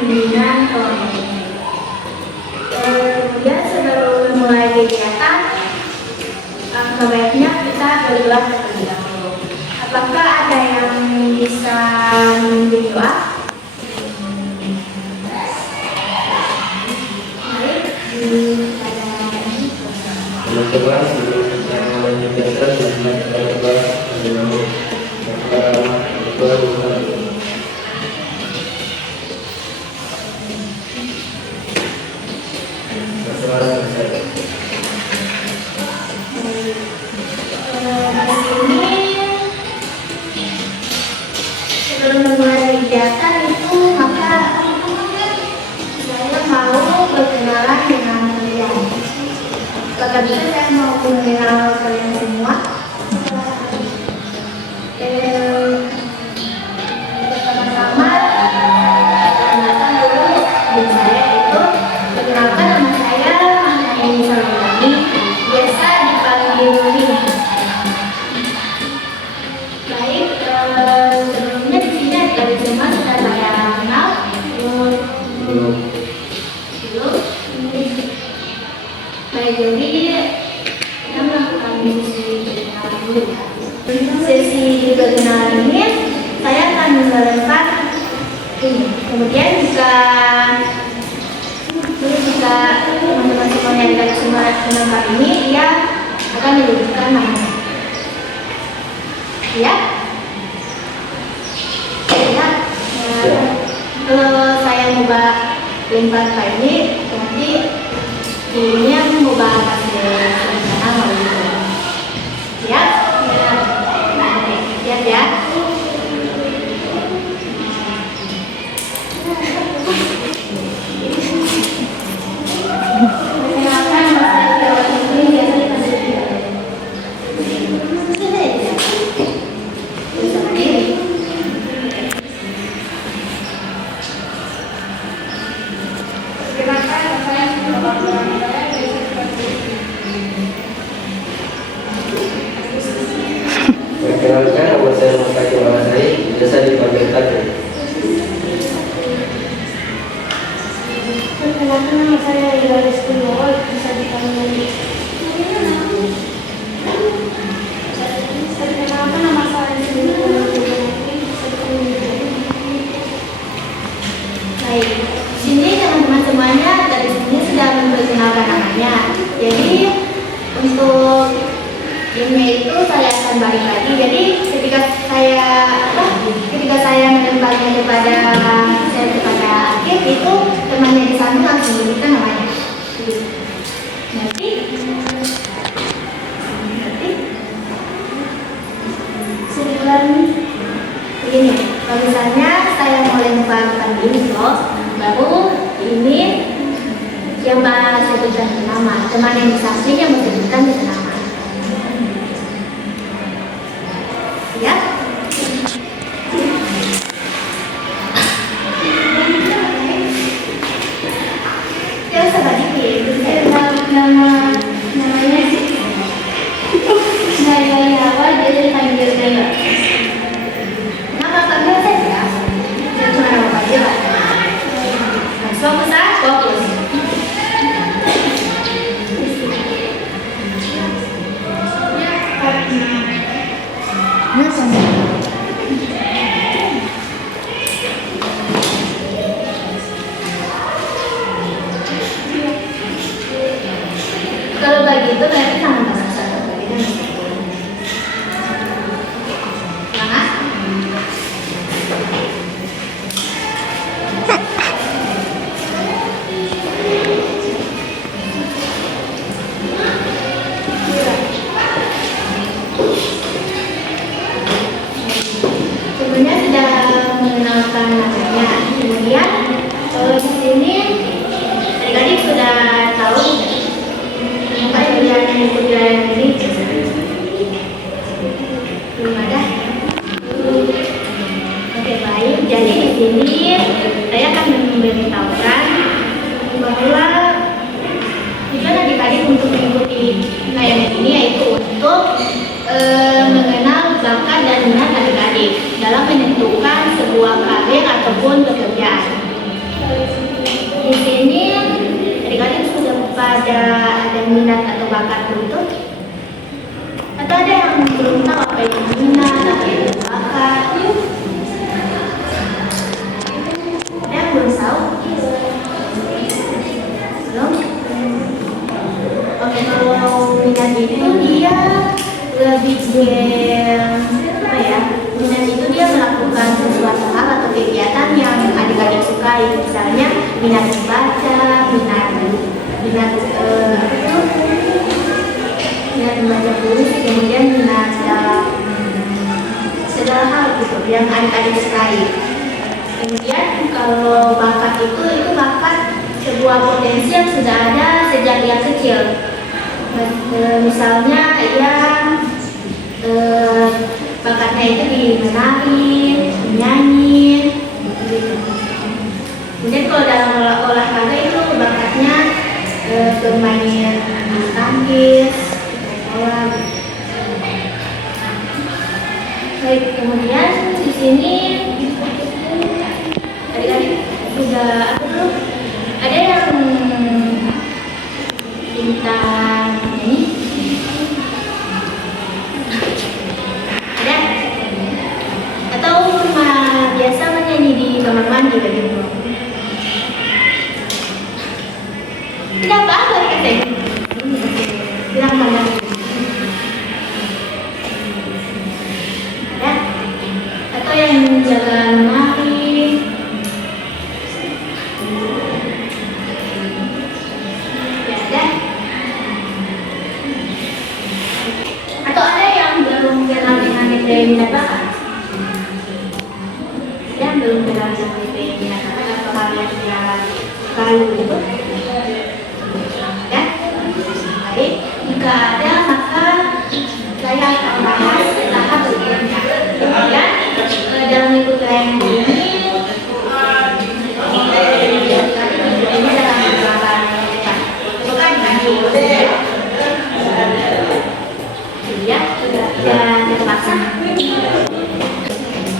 bimbingan kelompok. Kemudian sebelum mulai kegiatan, sebaiknya kita berdoa terlebih dahulu. Apakah ada yang bisa berdoa? Baik, teman-teman sebelum kita mulai kegiatan, kita berdoa terlebih dahulu. sebelum memulai kegiatan itu, maka saya mau berkenalan dengan kalian. Kalau bisa saya mau mengenal kalian semua. Pertama-tama, perkenalkan dulu diri saya itu. Perkenalkan nama saya Mahnaini Salulani, biasa dipanggil Lina. Baik, sebelumnya di sini dari semua sudah saya kenal. Belum. Baik, jadi kita melakukan sesi perkenalan dulu ya. Sesi perkenalan ini saya akan melempar ini. Kemudian jika teman-teman semuanya dari semua melempar ini, ia akan menyebutkan namanya. Ya? Ya. Kalau saya coba lempar ini, nanti ini yang coba kasih rencana mau gitu. Siap? Siap ya? Perkenalkan, nama saya Jawa Tinggi, biasa dipanggil Tia. Bersama diri. Perkenalkan, nama saya Bapak Surabaya, biasa dipanggil. Perkenalkan, nama saya Mustaqim Al-Azhari, biasa dipanggil Tadri. Perkenalkan, nama saya Ilaris Kunwol, bisa dipanggil. Perkenalkan, nama saya Sri Purwodadi, bisa dipanggil. Baik, di sini teman-teman semuanya dari sini sudah memperkenalkan namanya. Jadi untuk ini itu saya akan balik lagi. Jadi ketika saya menemparnya kepada Akif, itu temannya di sana langsung menyebutkan namanya. Nanti sebulan begini. Kalau misalnya saya mau lemparkan info, baru ini yang bahas sebutkan nama. Teman yang di samping yang menyebutkan nama. Ya. Ya sabar dikit. Namanya dari awal dia dipanggil Naya. Nama panggil saja. Jangan cuma nama panggilan. Fokus. Kalau begitu berarti tangan bahasa satu kali kan? Semangat. Sebenarnya sudah mengenalkan namanya. Kemudian di sini adik-adik sudah tahu apa yang ini. Belum ada. Oke, baik. Jadi di sini saya akan memberitahukan bahwa tujuan adik-adik untuk mengikuti layanan ini yaitu untuk mengenal bakat dan minat adik-adik dalam menentukan sebuah karir ataupun pekerjaan. ada minat atau bakat itu? Atau ada yang belum tahu apa itu minat, apa itu bakat? Ada yang belum tahu? Belum? Oke, kalau minat itu dia lebih ke apa ya? Minat itu dia melakukan sesuatu hal atau kegiatan yang adik-adik sukai. Misalnya minat membaca, minat apa itu? Minat membaca puisi, kemudian minat segala hal gitu yang adik-adik sukai. Kemudian kalau bakat itu bakat sebuah potensi yang sudah ada sejak dia kecil. Misalnya bakatnya itu di menari, menyanyi, gitu. Kemudian kalau dalam olahraga itu bakatnya bermain bulu tangkis, bola. Baik, kemudian di sini adik-adik sudah apa dulu? Ada yang cinta nyanyi? Ada? Atau biasa menyanyi di kamar mandi begitu? Tidak apa-apa katanya. Bilang mana? Ada? Atau yang jaga lemari? Ya ada. Atau ada yang belum kenal dengan nilai minat bakat? Yang belum kenal dengan nilai minat bakat atau kalian sudah tahu itu? Ya? Baik, jika ada maka saya akan bahas tahap berikutnya. Kemudian dalam minggu lain ini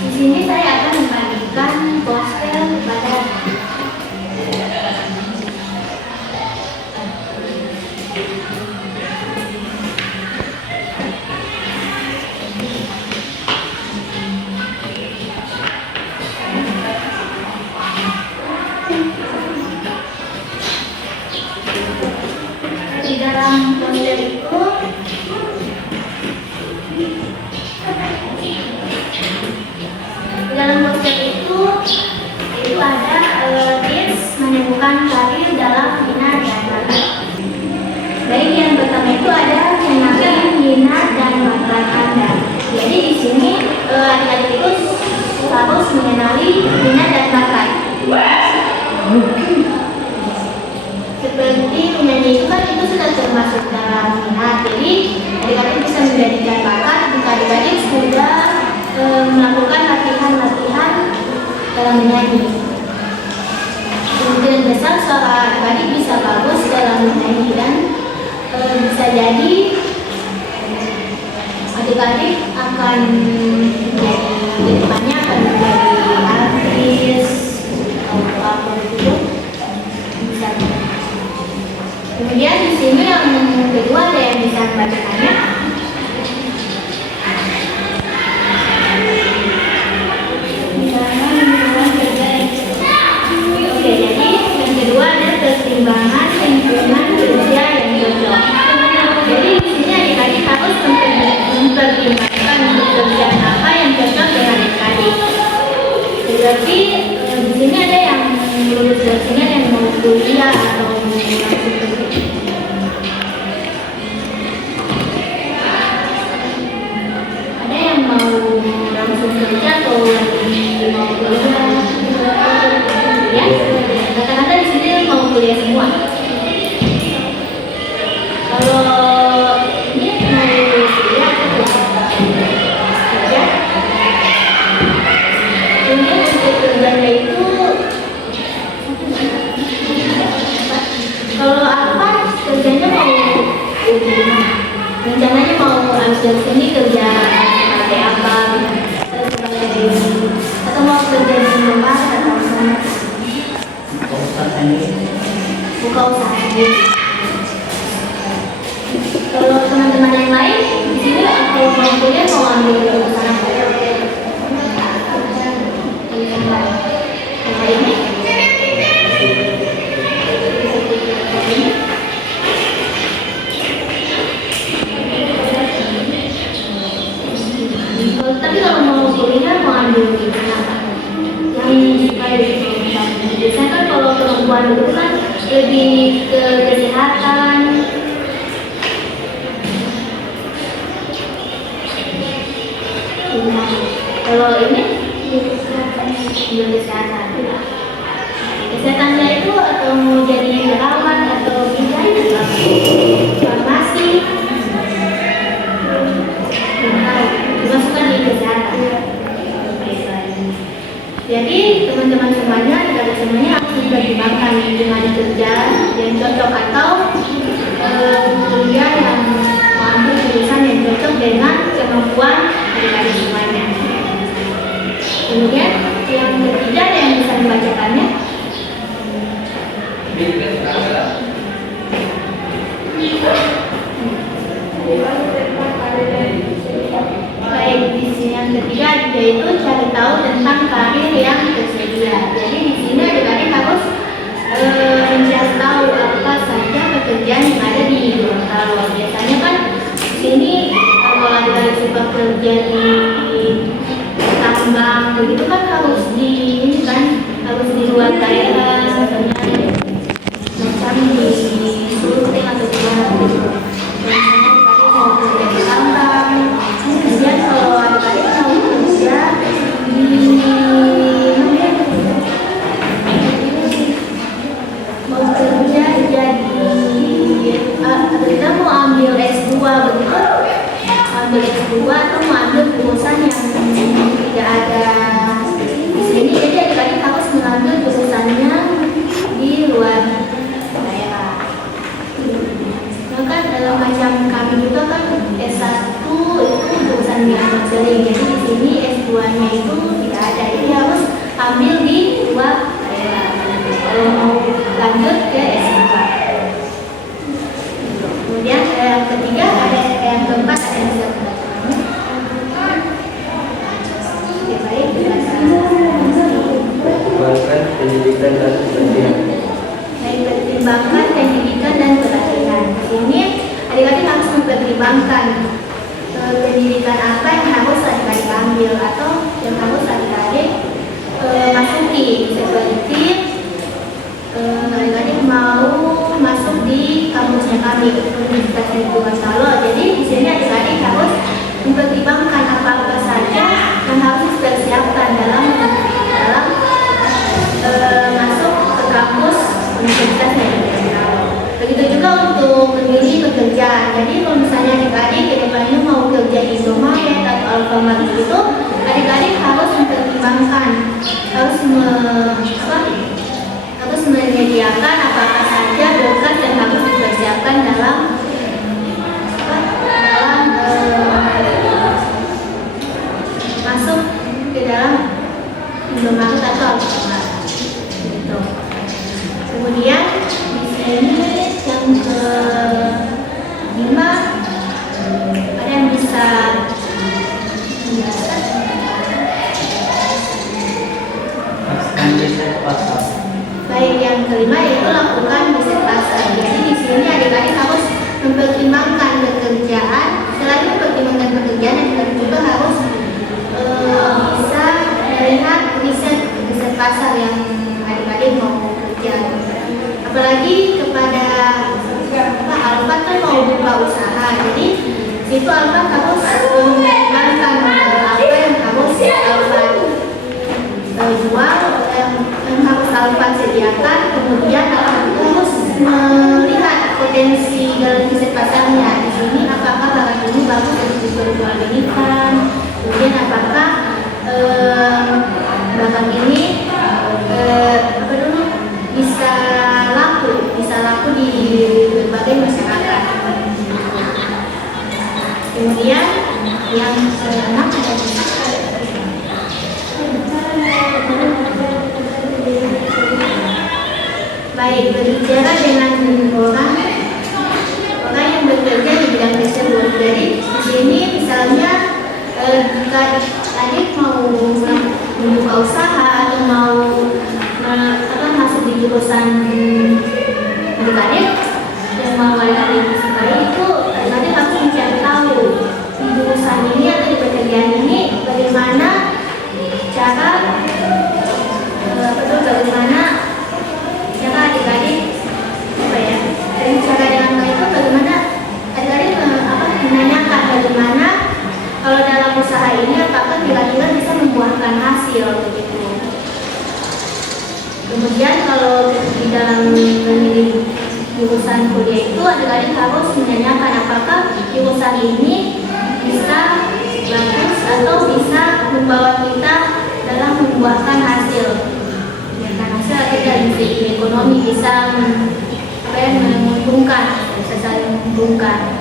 di sini saya akan membagikan poster kepada di dalam poster itu ada tips menemukan karir dalam minat dan bakat. Baik, yang pertama itu ada mengenali minat dan bakat Anda. Jadi di sini adik-adik itu harus mengenali minat dan bakat. Seperti menyanyi itu kan itu sudah termasuk dalam minat. Jadi adik-adik bisa menjadikan bakat jika adik-adik sudah melakukan latihan-latihan dalam menyanyi. Kemungkinan besar suara adik-adik bisa bagus dalam menyanyi dan bisa jadi adik-adik akan menjadi kedepannya akan menjadi artis atau apa itu bisa. Kemudian di sini yang kedua ada yang bisa membacakannya. Oke, jadi yang kedua ada pertimbangan lingkungan kerja yang cocok. Jadi di sini adik-adik harus mempertimbangkan pekerjaan apa yang cocok dengan adik-adik. Berarti di sini ada yang lulus dosennya yang mau kuliah atau ada yang mau langsung kerja atau mau kuliah. Ya, kata-kata di sini mau kuliah semua. Kalau ini mau kuliah atau kerja, kemudian untuk kerjanya itu kalau apa kerjanya mau rencananya mau ambil sini kerja sebagai apa atau mau kerja di rumah atau buka usaha sendiri. teman-teman yang lain di sini kalau mau kuliah mau ambil jurusan apa? Yang lainnya? Tapi kalau mau kuliah mau ambil jurusan apa? Yang suka itu biasanya kan kalau perempuan itu kan lebih ke kesehatan. Kalau ini ambil kesehatan. Kesehatannya itu atau mau jadi perawat atau bidan, farmasi, dimasukkan di kesehatan. Jadi teman-teman semuanya, adik-adik semuanya harus dipertimbangkan dengan kerja yang cocok atau kuliah yang mengambil jurusan yang cocok dengan kemampuan adik-adik semuanya. Kemudian yang ketiga yang bisa membacakannya. Baik, di sini yang ketiga yaitu cari tahu tentang karir yang tersedia. Jadi di sini adik-adik harus mencari tahu apa saja pekerjaan yang ada di Gorontalo. Biasanya kan di sini kalau adik-adik suka kerja di tambang begitu kan harus di ini kan harus di luar daerah, macam di Sulteng atau di mana gitu. Biasanya mau kerja di tambang. Kemudian kalau adik-adik mau kerja kita mau ambil S2 begitu, ambil S2 atau mau ambil jurusan yang tidak ada di sini, jadi adik-adik harus mengambil jurusannya di luar daerah. Maka dalam macam kami juga kan S1 itu jurusan yang sering, jadi di sini S2-nya itu tidak ada, jadi harus ambil di luar daerah kalau mau lanjut ke S2. Kemudian yang ketiga ada yang keempat ada yang bisa membacakannya. Oke, baik, Pertimbangkan pendidikan dan pelatihan. baik, pertimbangkan pendidikan dan pelatihan. Di sini adik-adik harus mempertimbangkan pendidikan apa yang harus adik-adik ambil atau yang harus adik-adik masuki. Seperti adik-adik mau masuk di kampusnya kami, Universitas Negeri Gorontalo. Jadi di sini adik-adik harus mempertimbangkan apa-apa saja yang harus dipersiapkan dalam masuk ke kampus Universitas Negeri Gorontalo. Begitu juga untuk memilih pekerjaan. Jadi kalau misalnya adik-adik ke depannya mau kerja di Indomaret atau Alfamart itu, adik-adik harus mempertimbangkan, harus menyediakan apa-apa saja berkas yang harus dipersiapkan dalam masuk ke dalam Indomaret atau Alfamart. Gitu. Kemudian di sini yang kelima ada yang bisa menjelaskan? Baik, yang kelima yaitu lakukan riset pasar. Jadi di sini adik-adik harus mempertimbangkan pekerjaan. Selain mempertimbangkan pekerjaan, adik-adik juga harus bisa melihat riset pasar yang adik-adik mau kerja. Apalagi kepada Alfa kan mau buka usaha. Jadi situ Alfa harus mempertimbangkan apa yang harus Alfa jual, yang harus Alfa sediakan, kemudian harus melihat potensi dalam riset pasarnya. Di sini apakah barang ini bagus untuk diperjualbelikan, kemudian apakah barang ini bisa laku di berbagai masyarakat. Kemudian yang keenam baik, berbicara dengan orang yang bekerja di bidang tersebut. yang mau adik-adik sukai itu adik-adik harus mencari tahu di jurusan ini atau di pekerjaan ini bagaimana cara bagaimana cara adik-adik apa ya, dan cara yang lain itu bagaimana adik-adik menanyakan bagaimana kalau dalam usaha ini apakah kira-kira bisa membuahkan hasil begitu. Kemudian kalau di dalam memilih jurusan kuliah itu adik-adik harus menanyakan apakah jurusan ini bisa bagus atau bisa membawa kita dalam membuahkan hasil. Membuahkan hasil atau dari segi ekonomi bisa menguntungkan, bisa saling menguntungkan.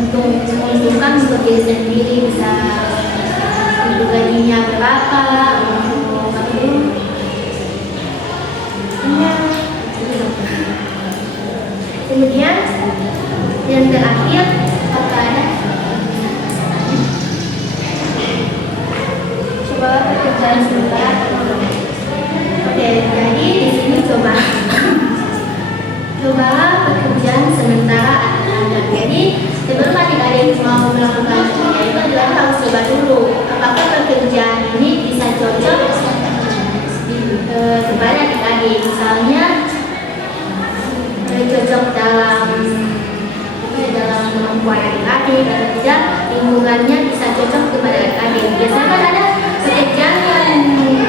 Untuk menguntungkan untuk diri sendiri, bisa untuk gajinya berapa, kemudian yang terakhir apa ada? Coba pekerjaan sebentar. Oke, jadi di sini cobalah pekerjaan sementara ada. Jadi sebelum adik-adik mau melakukan kerja itu adalah harus coba dulu apakah pekerjaan ini bisa cocok kepada adik-adik. Misalnya cocok dalam kemampuan adik-adik atau tidak, lingkungannya bisa cocok kepada adik-adik. Biasanya kan ada pekerjaan yang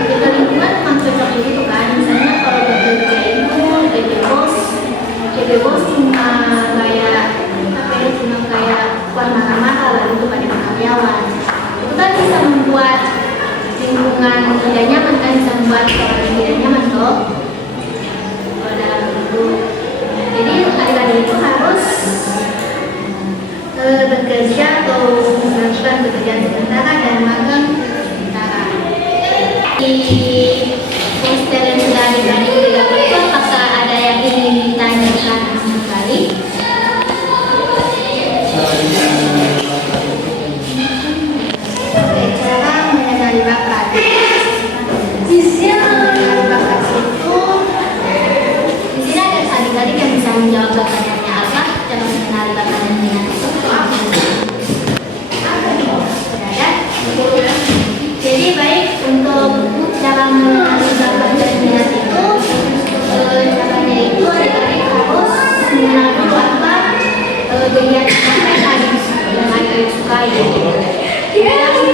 kita lingkungan memang cocok begitu kan. Misalnya kalau bekerja itu bos cuma kayak buat mahal-mahal lalu kepada karyawan. Itu kan bisa membuat lingkungan tidak nyaman kan, bisa membuat orang tidak nyaman toh. Dalam itu, jadi adik-adik itu harus bekerja atau melakukan pekerjaan sementara dan magang sementara. Di poster yang sudah adik-adik dapat itu apakah ada yang ingin ditanyakan sekali? Oke, cara mengenali bakat. Mengenali bakat itu, di sini ada adik-adik yang bisa menjawab pertanyaannya apa, cara mengenali bakat dan minat itu apa? Jadi baik untuk cara mengenali bakat dan minat itu, caranya itu adik-adik harus mengenal dulu apa kegiatan apa yang adik sukai.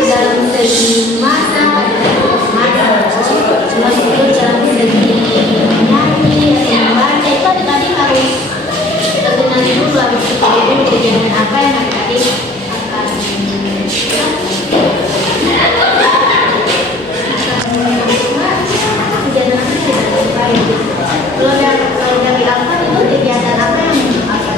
Dalam segi masak, dalam segi menyanyi, membaca, itu adik-adik harus kenali dulu, harus ketahui dulu kegiatan apa yang adik-adik akan kalau dari apa itu kegiatan apa yang akan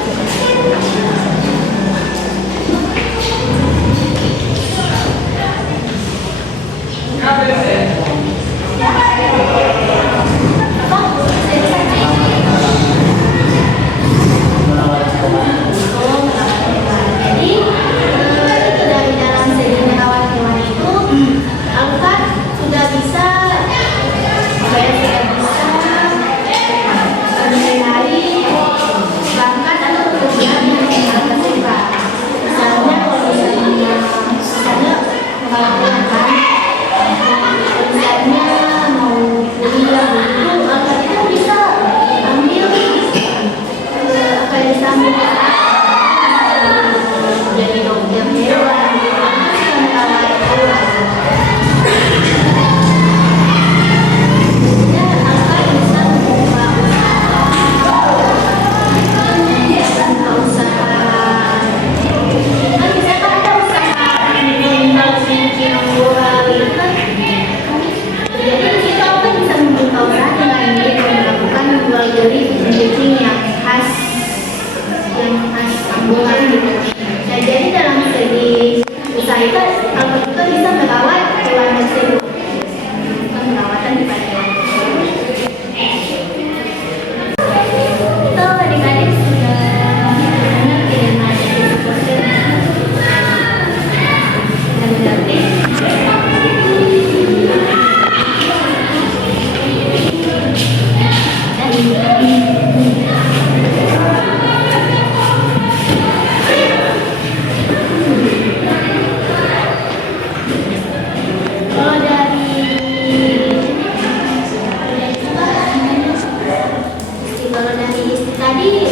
adik-adik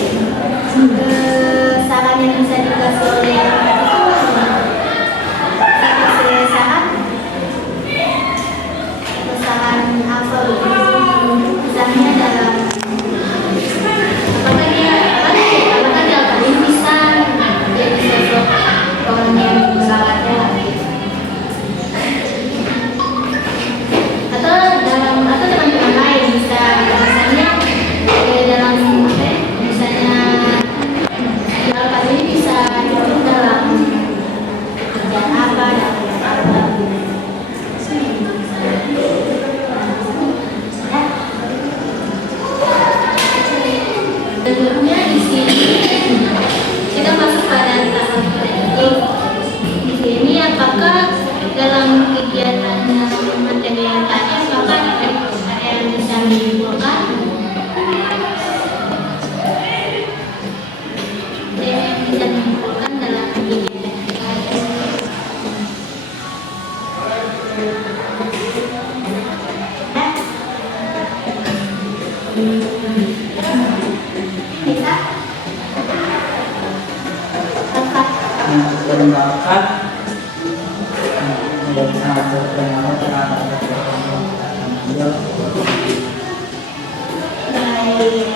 saran yang bisa dikasih oleh saran apa misalnya dalam apakah dia paling bisa jadi sosok orang yang merawatnya atau teman-teman lain bisa misalnya dalam misalnya Alfa ini bisa diurut dalam pekerjaan apa dalam apa. Tentunya di sini kita masuk pada tahap itu. Di sini apakah dalam kegiatan materi yang tadi apakah ada yang bisa menyimpulkan? Ada yang bisa menyimpulkan dalam kegiatan yang tadi? Bisa? Berbakat dan sangat berpengaruh terhadap Baik,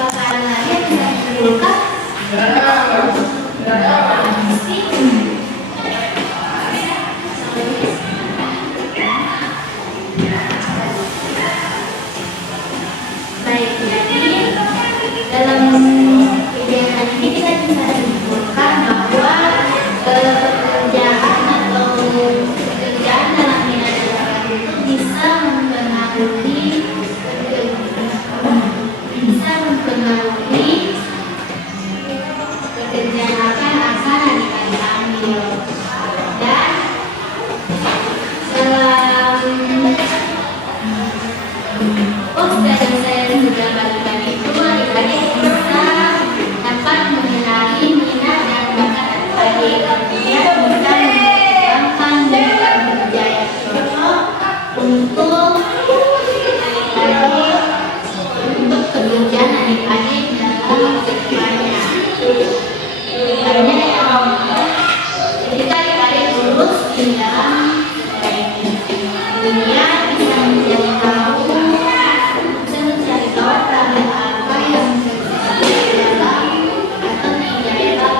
bakalan lagi bisa menyimpulkan? Baik, jadi dalam kegiatan ini kita bisa menyimpulkan bahwa pekerjaan atau pekerjaan dalam bidang kesehatan itu bisa mempengaruhi pekerjaan apa yang akan adik-adik ambil. Dan dalam yang saya sudah bagikan itu adik-adik bisa dapat mengenali minat dan bakat adik-adik yang bisa mengembangkan dan berjaya cocok untuk adik-adik untuk pekerjaan adik-adik dalam kedepannya. Karena ketika adik-adik lulus di dalam dunia bisa menjadi tahu apa yang terjadi dalam atau di daerah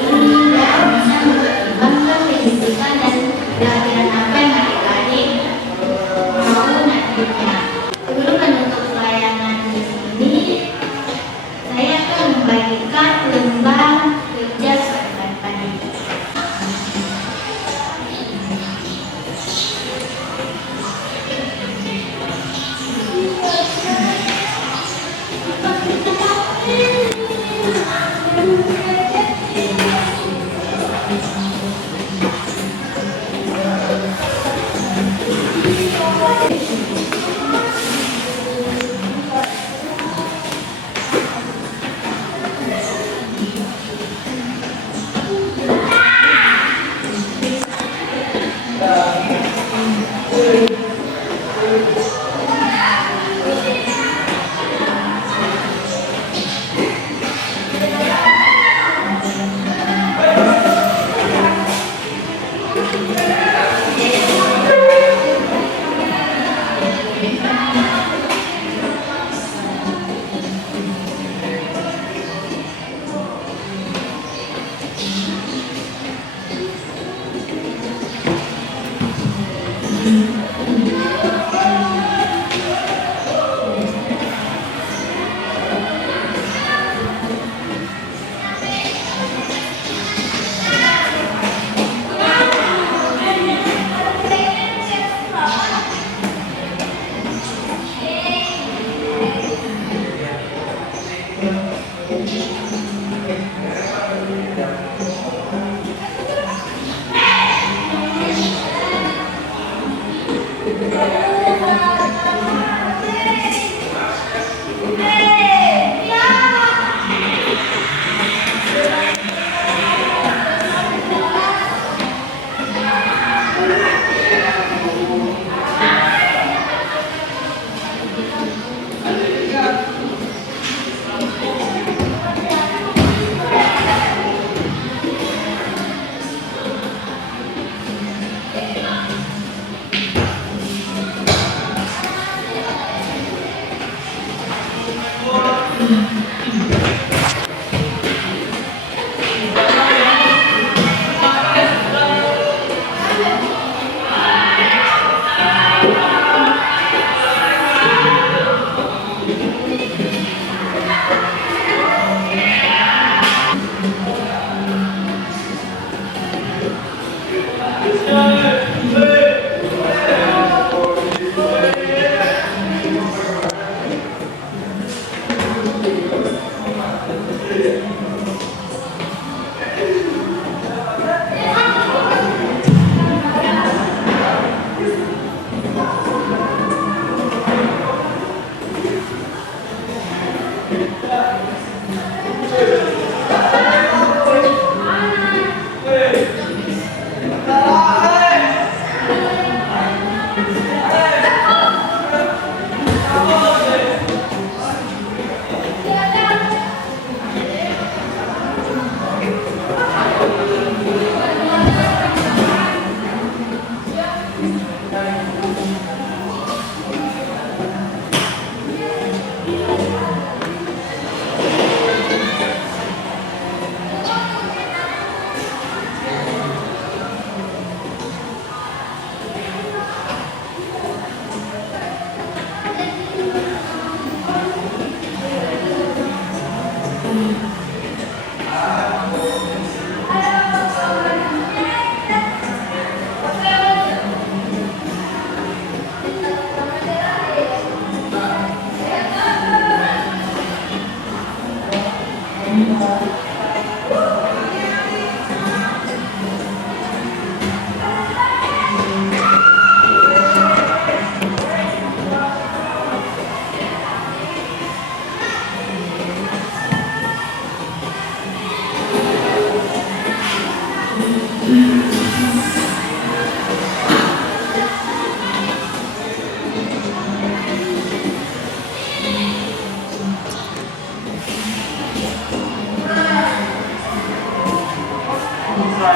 ini dan bisa mempertimbangkan pendidikan dan pelajaran apa yang adik-adik mau nantinya. Sebelum menutup pelayanan di sini, saya akan membagikan lembar kerja soal tadi.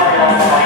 Saya